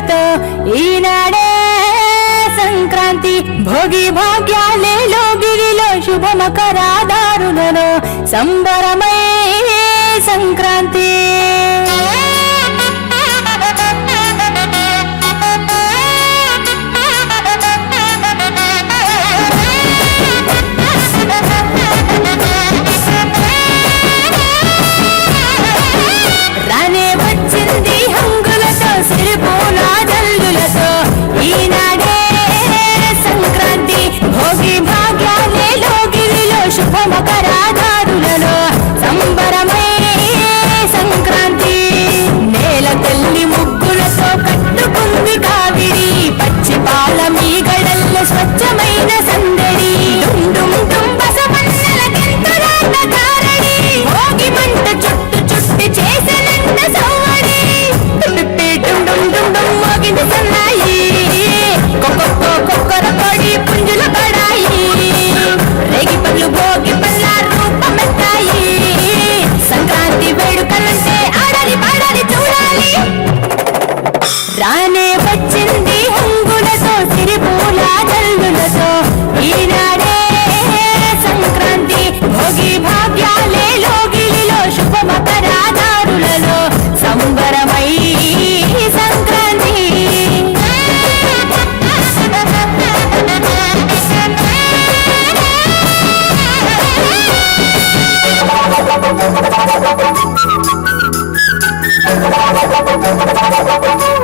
హంగులతో ఈనాడే సంక్రాంతి భోగి భాగ్యాలేలో గిరిలో శుభ మకరాదారులలో సంబరమై సంక్రాంతి మకరాదారులలో సంబరమై సంక్రాంతి నేల తల్లి ముగ్గులతో కట్టుకుంది కావిరి పచ్చి పాల మీగడల్లో స్వచ్ఛమైన సందడి డుమ్ డుమ్ బసవన్నెలకెంతురాట కారడి భోగి మంట చుట్టు చుట్టి చేసెనంట సవ్వడి డుమ్ డుమ్ డుమ్ డుమ్ మోగింది సన్నాయి కొక్కొక్కో కొక్కర కొడి పుంజుల బడాయి రేగి పళ్ళు భోగి పళ్ళ రూపమెత్తాయి సంక్రాంతి వేడుకలంటే ఆడాలి పాడాలి చూడాలి రానే వచ్చింది హంగులతో సిరిపూల జల్లులతో ఈనాడే సంక్రాంతి భోగి భాగ్యాలేలో గిలిలో శుభ మకరాదారులలో సంబరమై సంక్రాంతి Thank you.